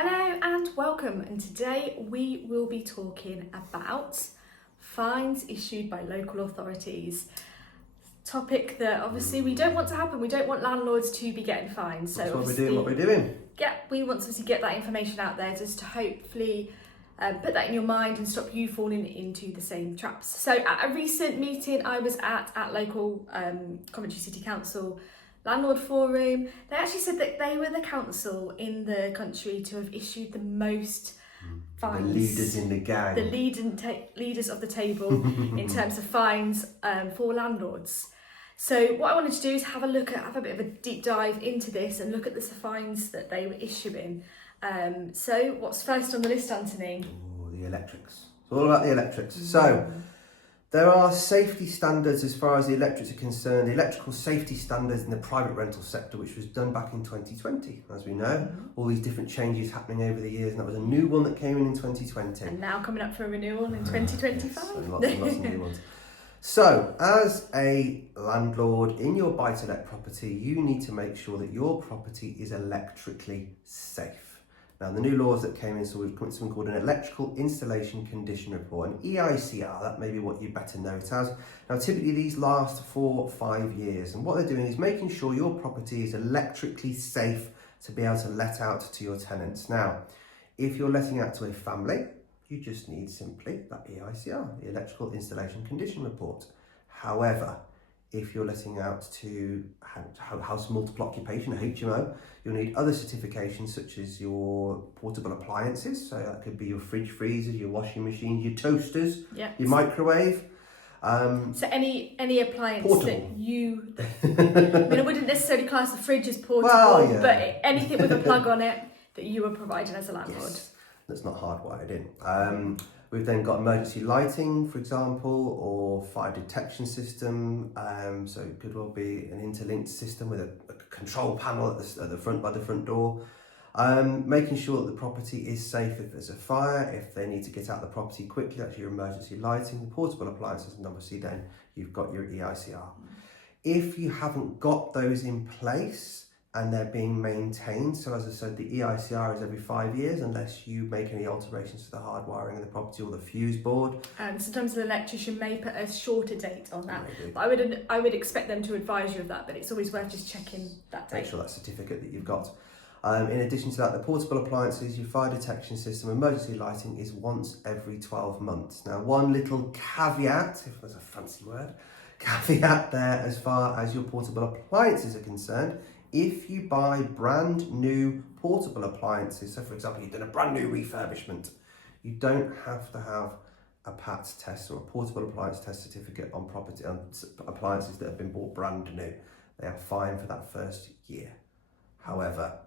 Hello and welcome, and today we will be talking about fines issued by local authorities. Topic that obviously we don't want to happen. We don't want landlords to be getting fined. So that's what we're doing. Yeah, we want to obviously get that information out there just to hopefully put that in your mind and stop you falling into the same traps. So at a recent meeting I was at local Coventry City Council Landlord Forum, they actually said that they were the council in the country to have issued the most fines. The leaders in the gang. The leaders of the table in terms of fines for landlords. So what I wanted to do is have a bit of a deep dive into this and look at the fines that they were issuing. So what's first on the list, Anthony? Oh, the electrics. It's all about the electrics. So there are safety standards as far as the electrics are concerned, the electrical safety standards in the private rental sector, which was done back in 2020, as we know. All these different changes happening over the years, and that was a new one that came in 2020. And now coming up for a renewal in 2025. Yes, and lots of new ones. So, as a landlord in your buy-to-let property, you need to make sure that your property is electrically safe. Now, the new laws that came in, so we've got something called an Electrical Installation Condition Report, an EICR, that may be what you better know it as. Now, typically these last 4 or 5 years, and what they're doing is making sure your property is electrically safe to be able to let out to your tenants. Now, if you're letting out to a family, you just need simply that EICR, the Electrical Installation Condition Report. However, if you're letting out to house multiple occupation, a HMO, you'll need other certifications such as your portable appliances. So that could be your fridge, freezers, your washing machines, your toasters, your microwave. So any appliance portable. that you, I wouldn't necessarily class the fridge as portable, but anything with a plug on it that you are providing as a landlord. Yes, that's not hardwired in. We've then got emergency lighting, for example, or fire detection system. So it could well be an interlinked system with a control panel at the front by the front door. Making sure that the property is safe if there's a fire, if they need to get out of the property quickly, that's your emergency lighting, portable appliances, and obviously then you've got your EICR. If you haven't got those in place, and they're being maintained. So as I said, the EICR is every 5 years unless you make any alterations to the hardwiring of the property or the fuse board. And sometimes the electrician may put a shorter date on that. But I would expect them to advise you of that, but it's always worth just checking that date. Make sure that certificate that you've got. In addition to that, the portable appliances, your fire detection system, emergency lighting is once every 12 months. Now, one little caveat, if there's a fancy word, caveat there as far as your portable appliances are concerned. If you buy brand new portable appliances, so for example, you've done a brand new refurbishment, you don't have to have a PATS test or a portable appliance test certificate on property on appliances that have been bought brand new. They are fine for that first year. However,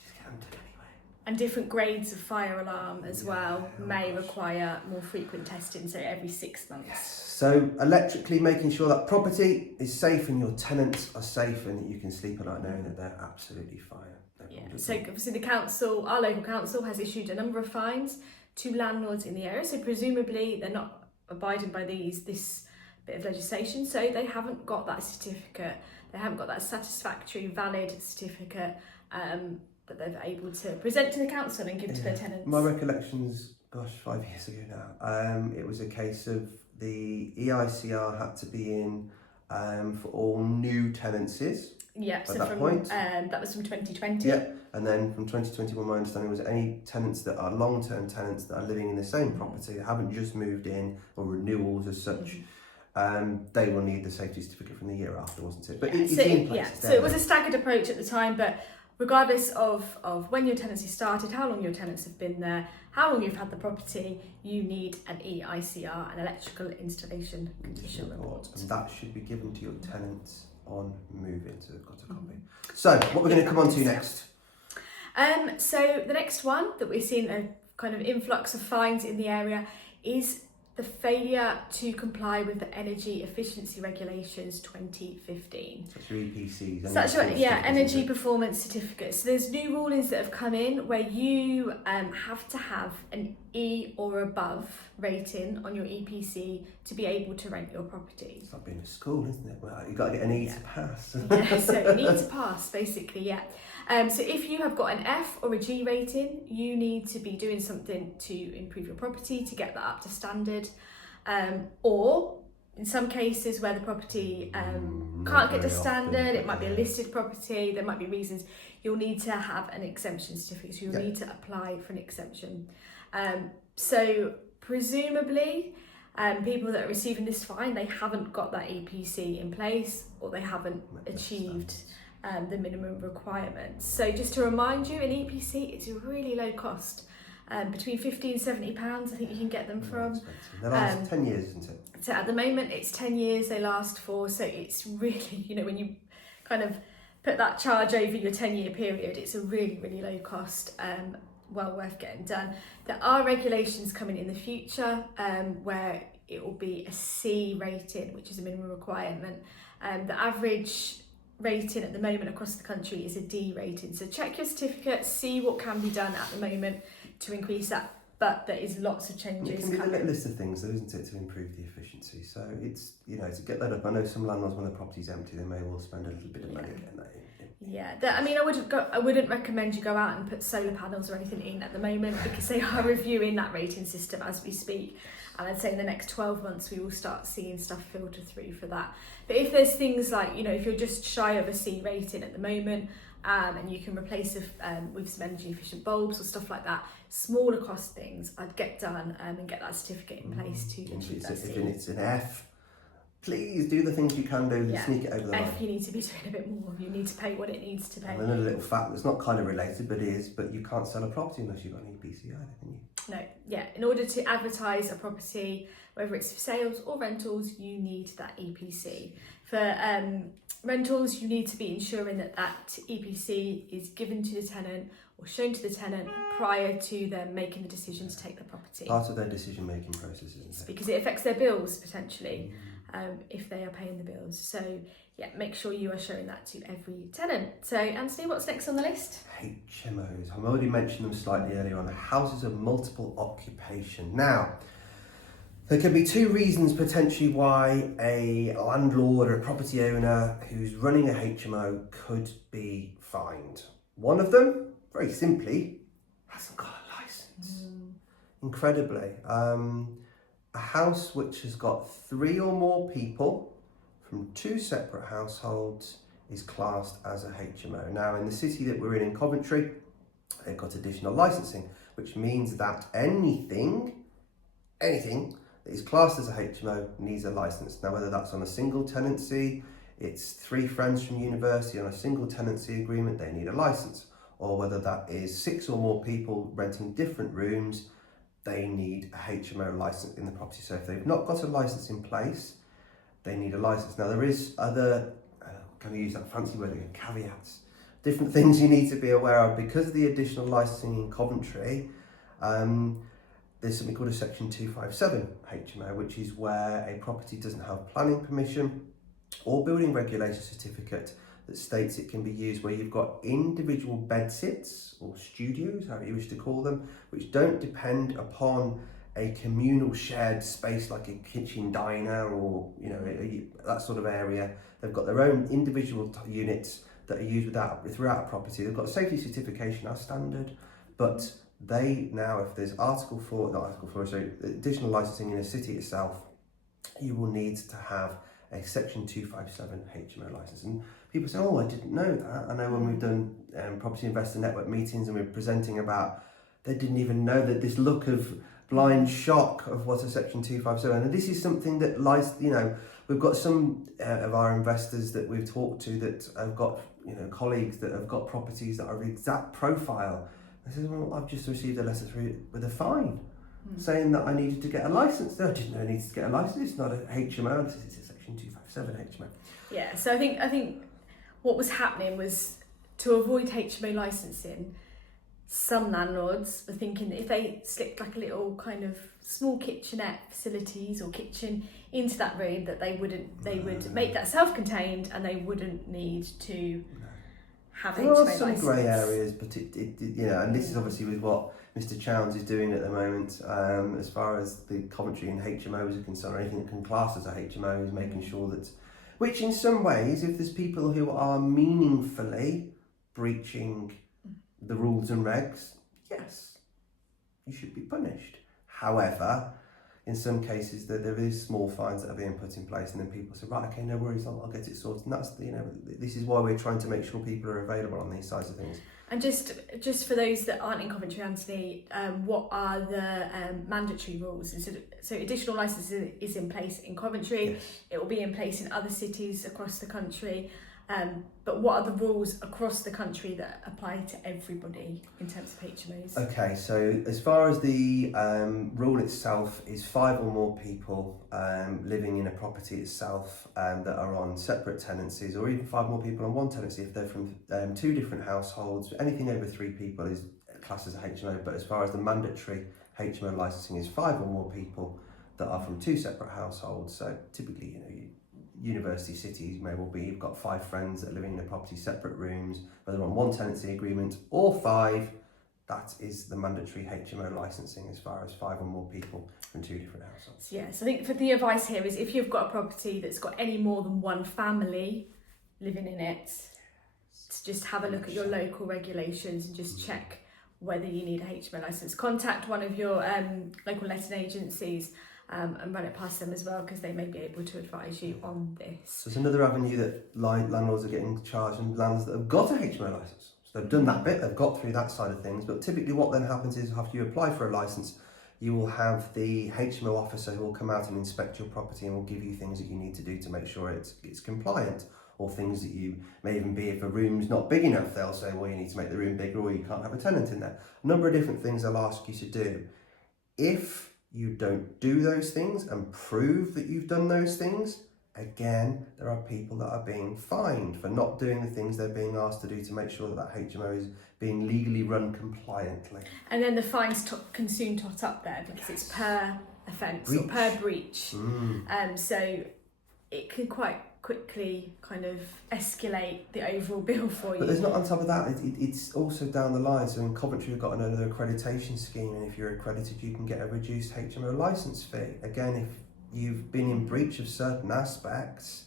just get them done anyway. And different grades of fire alarm as well may require more frequent testing, so every 6 months. Yes. So electrically making sure that property is safe and your tenants are safe and that you can sleep at night knowing that they're absolutely fine. So obviously our local council has issued a number of fines to landlords in the area, so presumably they're not abiding by this bit of legislation, so they haven't got that certificate, they haven't got that satisfactory valid certificate that they're able to present to the council and give to their tenants. My recollections, 5 years ago now, it was a case of the EICR had to be in for all new tenancies. Yeah, so that was from 2020. Yeah, and then from 2021, my understanding was any tenants that are long-term tenants that are living in the same property, that haven't just moved in, or renewals as such, they will need the safety certificate from the year after, wasn't it? But it's in place. So it was a staggered approach at the time, but regardless of when your tenancy started, how long your tenants have been there, how long you've had the property, you need an EICR, an Electrical Installation Condition Report. And that should be given to your tenants on move-in, so they've got a copy. So, what we're going to come on to next? So the next one that we're seeing a kind of influx of fines in the area is the failure to comply with the Energy Efficiency Regulations 2015. Such your EPCs. Energy Performance Certificates. So there's new rulings that have come in where you have to have an E or above rating on your EPC to be able to rent your property. It's like being at school, isn't it? Well, you've got to get an E to pass. So you need to pass, basically, So if you have got an F or a G rating, you need to be doing something to improve your property to get that up to standard. Or in some cases where the property can't get to standard, it might be a listed property, there might be reasons, you'll need to have an exemption certificate, so you'll need to apply for an exemption. So presumably, people that are receiving this fine, they haven't got that EPC in place, or they haven't achieved the minimum requirements. So just to remind you, an EPC is a really low cost. Between £50 and £70, I think you can get them from. They last 10 years, isn't it? So at the moment, it's 10 years they last for. So it's really, when you kind of put that charge over your 10-year period, it's a really, really low cost, well worth getting done. There are regulations coming in the future where it will be a C rating, which is a minimum requirement. The average rating at the moment across the country is a D rating. So check your certificate, see what can be done at the moment to increase that, but there is lots of changes. It can be the little list of things, though, isn't it, to improve the efficiency. So it's, to get that up. I know some landlords, when the property's empty, they may well spend a little bit of money getting that in. Yeah, I wouldn't recommend you go out and put solar panels or anything in at the moment, because they are reviewing that rating system as we speak. And I'd say in the next 12 months, we will start seeing stuff filter through for that. But if there's things like, if you're just shy of a C rating at the moment, and you can replace it with some energy efficient bulbs or stuff like that, smaller cost things I'd get done and get that certificate in place to achieve that C. If it's an F, please do the things you can do to sneak it over the line. F, you need to be doing a bit more. You need to pay what it needs to pay. And another little fact that's not kind of related, but is, but you can't sell a property unless you've got an EPC either, can you? No, yeah. In order to advertise a property, whether it's for sales or rentals, you need that EPC. For rentals, you need to be ensuring that EPC is given to the tenant or shown to the tenant prior to them making the decision to take the property. Part of their decision-making process, isn't it? Because it affects their bills, potentially, if they are paying the bills. So, yeah, make sure you are showing that to every tenant. So, Anthony, what's next on the list? HMOs. I've already mentioned them slightly earlier on. Houses of multiple occupation. Now, there can be two reasons potentially why a landlord or a property owner who's running a HMO could be fined. One of them, very simply, hasn't got a licence. Incredibly. A house which has got 3 or more people from 2 separate households is classed as a HMO. Now, in the city that we're in Coventry, they've got additional licensing, which means that anything that is classed as a HMO needs a license. Now, whether that's on a single tenancy, it's 3 friends from university on a single tenancy agreement, they need a license. Or whether that is 6 or more people renting different rooms, they need a HMO license in the property. So if they've not got a license in place, they need a license. Now, there is other, can I use that fancy word again, caveats, different things you need to be aware of. Because of the additional licensing in Coventry, there's something called a Section 257 HMO, which is where a property doesn't have planning permission or building regulation certificate that states it can be used, where you've got individual bedsits or studios, however you wish to call them, which don't depend upon a communal shared space like a kitchen diner or that sort of area. They've got their own individual units that are used throughout a property. They've got safety certification as standard, but they now, if there's additional licensing in a city itself, you will need to have a Section 257 HMO license. And people say, oh, I didn't know that. I know when we've done Property Investor Network meetings and we're presenting about, they didn't even know that this look of blind shock of what a Section 257. And this is something that lies, we've got some of our investors that we've talked to that have got, colleagues that have got properties that are the exact profile. I said, well, I've just received a letter through with a fine saying that I needed to get a license. No, I didn't know I needed to get a license. It's not a HMO. It's a Section 257 HMO. Yeah, so I think what was happening was, to avoid HMO licensing, some landlords were thinking that if they slipped like a little kind of small kitchenette facilities or kitchen into that room, that they would make that self-contained and they wouldn't need to have HMO license. There are some grey areas, but and this is obviously with what Mr. Chowns is doing at the moment, as far as the Coventry and HMOs are concerned, or anything that can class as a HMO, is making sure that, which in some ways, if there's people who are meaningfully breaching the rules and regs, yes, you should be punished. However, in some cases there is small fines that are being put in place, and then people say, right, okay, no worries, I'll get it sorted. And that's, this is why we're trying to make sure people are available on these sides of things. And just for those that aren't in Coventry, Anthony, what are the mandatory rules? So additional licensing is in place in Coventry. Yes. It will be in place in other cities across the country. But what are the rules across the country that apply to everybody in terms of HMOs? Okay, so as far as the rule itself is 5 or more people living in a property itself that are on separate tenancies, or even 5 more people on one tenancy if they're from 2 different households. Anything over 3 people is classed as a HMO, but as far as the mandatory HMO licensing is 5 or more people that are from 2 separate households. So typically, university cities may well be, you've got 5 friends that are living in a property, separate rooms, whether on one tenancy agreement or 5, that is the mandatory HMO licensing as far as 5 or more people from 2 different households. Yes, I think for the advice here is if you've got a property that's got any more than one family living in it, to just have a look at your local regulations and just check whether you need a HMO license. Contact one of your local letting agencies and run it past them as well, because they may be able to advise you on this. So it's another avenue that landlords are getting charged, and landlords that have got a HMO licence. So they've done that bit, they've got through that side of things, but typically what then happens is after you apply for a licence, you will have the HMO officer who will come out and inspect your property and will give you things that you need to do to make sure it's compliant, or things that you may even be, if a room's not big enough, they'll say, well, you need to make the room bigger, or you can't have a tenant in there. A number of different things they'll ask you to do. If you don't do those things and prove that you've done those things, again, there are people that are being fined for not doing the things they're being asked to do to make sure that HMO is being legally run compliantly. And then the fines can soon tot up there, because it's per offence or per breach. So it can quite quickly kind of escalate the overall bill for you. But there's not, on top of that, it's also down the line. So in Coventry we've got another accreditation scheme, and if you're accredited you can get a reduced HMO licence fee. Again, if you've been in breach of certain aspects,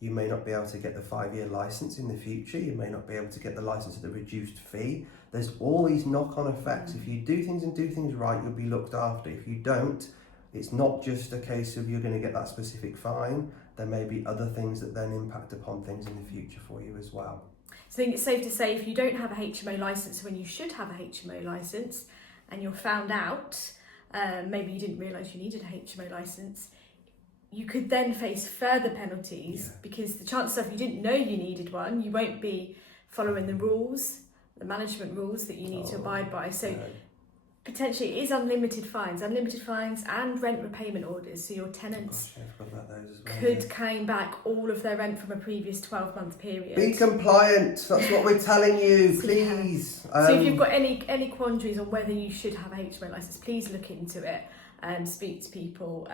you may not be able to get the 5-year licence in the future, you may not be able to get the licence at the reduced fee. There's all these knock-on effects. If you do things right, you'll be looked after. If you don't, it's not just a case of you're going to get that specific fine. There may be other things that then impact upon things in the future for you as well. So I think it's safe to say if you don't have a HMO licence when you should have a HMO licence, and you're found out, maybe you didn't realise you needed a HMO licence, you could then face further penalties, because the chances are if you didn't know you needed one, you won't be following the rules, the management rules that you need to abide by. So potentially it is unlimited fines and rent repayment orders. So your tenants could claim back all of their rent from a previous 12-month period. Be compliant, that's what we're telling you, please. So if you've got any quandaries on whether you should have a HMO licence, please look into it and speak to people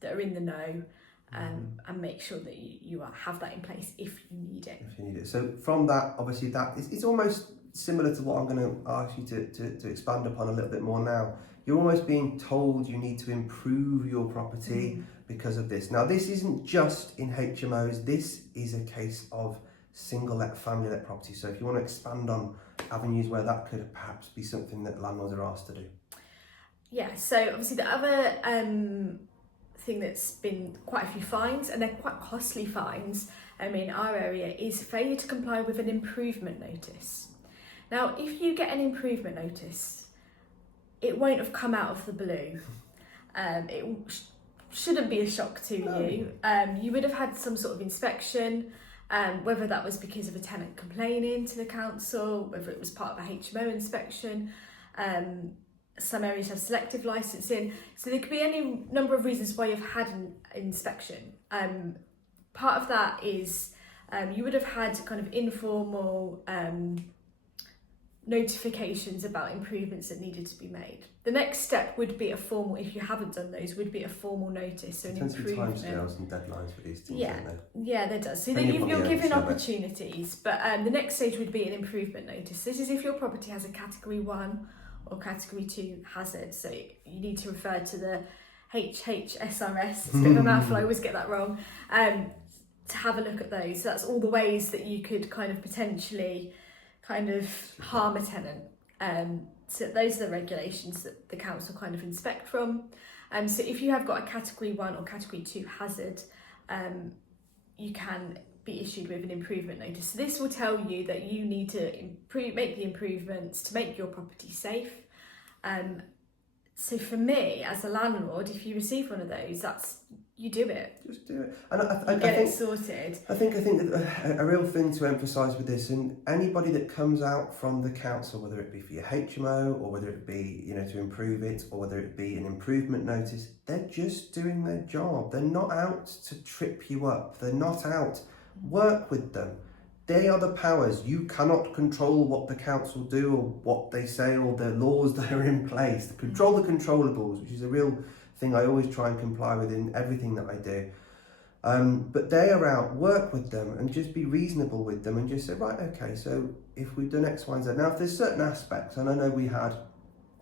that are in the know, and make sure that you have that in place if you need it. So from that, obviously it's almost similar to what I'm going to ask you to expand upon a little bit more now. You're almost being told you need to improve your property because of this. Now, this isn't just in HMOs, this is a case of single-let, family-let property. So if you want to expand on avenues where that could perhaps be something that landlords are asked to do. Yeah, so obviously the other thing that's been quite a few fines, and they're quite costly fines in our area, is failure to comply with an improvement notice. Now, if you get an improvement notice, it won't have come out of the blue. It shouldn't be a shock to you. You would have had some sort of inspection, whether that was because of a tenant complaining to the council, whether it was part of a HMO inspection. Some areas have selective licensing, so there could be any number of reasons why you've had an inspection. Part of that is you would have had kind of informal notifications about improvements that needed to be made. The next step would be a formal, if you haven't done those, would be a formal notice. So an improvement. Timescales and deadlines for these things, don't there? Yeah, there does. So then you're given opportunities, but the next stage would be an improvement notice. This is if your property has a category 1 or category 2 hazard. So you need to refer to the HHSRS, it's a bit of a mouthful, I always get that wrong, to have a look at those. So that's all the ways that you could kind of potentially kind of harm a tenant. So those are the regulations that the council kind of inspect from. So if you have got a category 1 or category 2 hazard, you can be issued with an improvement notice. So this will tell you that you need to make the improvements to make your property safe. So for me, as a landlord, if you receive one of those, you do it. Just do it. And I get think it sorted. I think that a real thing to emphasise with this, and anybody that comes out from the council, whether it be for your HMO or whether it be, you know, to improve it, or whether it be an improvement notice, they're just doing their job. They're not out to trip you up. They're not out. Work with them. They are the powers. You cannot control what the council do or what they say or the laws that are in place. Control the controllables, which is a real thing I always try and comply with in everything that I do. But they are out, work with them and just be reasonable with them and just say, right, okay, so if we've done X, Y, and Z. Now, if there's certain aspects, and I know we had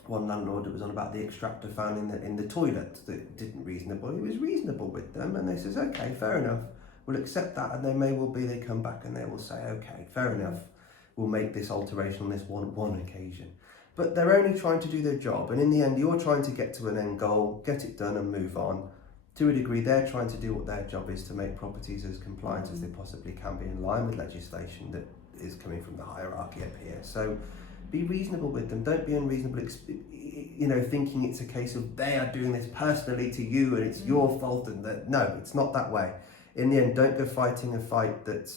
one landlord that was on about the extractor found in the toilet that didn't reasonable. He was reasonable with them and they says, okay, fair enough. We'll accept that, and they may well be, they come back and they will say, okay, fair enough, we'll make this alteration on this one occasion. But they're only trying to do their job, and in the end, you're trying to get to an end goal, get it done and move on. To a degree, they're trying to do what their job is to make properties as compliant as they possibly can be in line with legislation that is coming from the hierarchy up here. So be reasonable with them, don't be unreasonable, you know, thinking it's a case of they are doing this personally to you and it's your fault, and that, no, it's not that way. In the end, don't go fighting a fight that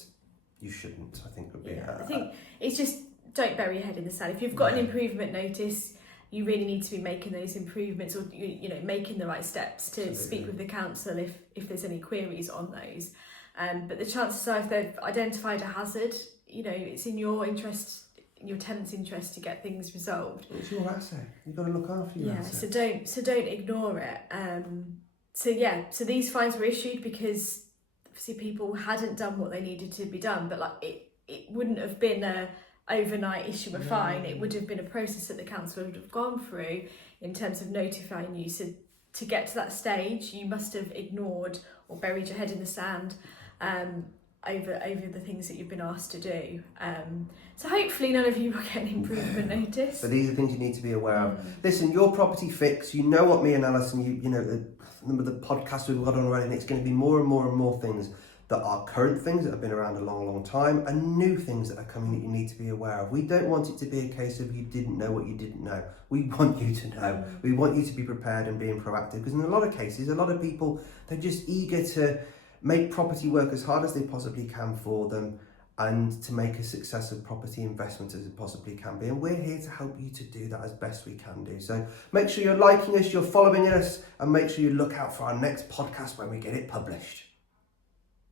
you shouldn't, I think would be... I think it's just, don't bury your head in the sand. If you've got an improvement notice, you really need to be making those improvements, or, you know, making the right steps to speak with the council if there's any queries on those. But the chances are, if they've identified a hazard, you know, it's in your interest, your tenant's interest, to get things resolved. It's your asset. You've got to look after your asset. So don't ignore it. So these fines were issued because obviously people hadn't done what they needed to be done, but like it wouldn't have been a overnight issue a fine. It would have been a process that the council would have gone through in terms of notifying you. So to get to that stage, you must have ignored or buried your head in the sand over the things that you've been asked to do. So hopefully none of you will get an improvement notice. But these are things you need to be aware of. Listen, your property fix, you know what me and Alison, you know, the podcast we've got on already, and it's going to be more and more and more things that are current things that have been around a long time, and new things that are coming that you need to be aware of. We don't want it to be a case of you didn't know what you didn't know. We want you to know. We want you to be prepared and being proactive, because in a lot of cases, a lot of people, they're just eager to make property work as hard as they possibly can for them, and to make a success of property investment as it possibly can be. And we're here to help you to do that as best we can do. So make sure you're liking us, you're following us, and make sure you look out for our next podcast when we get it published.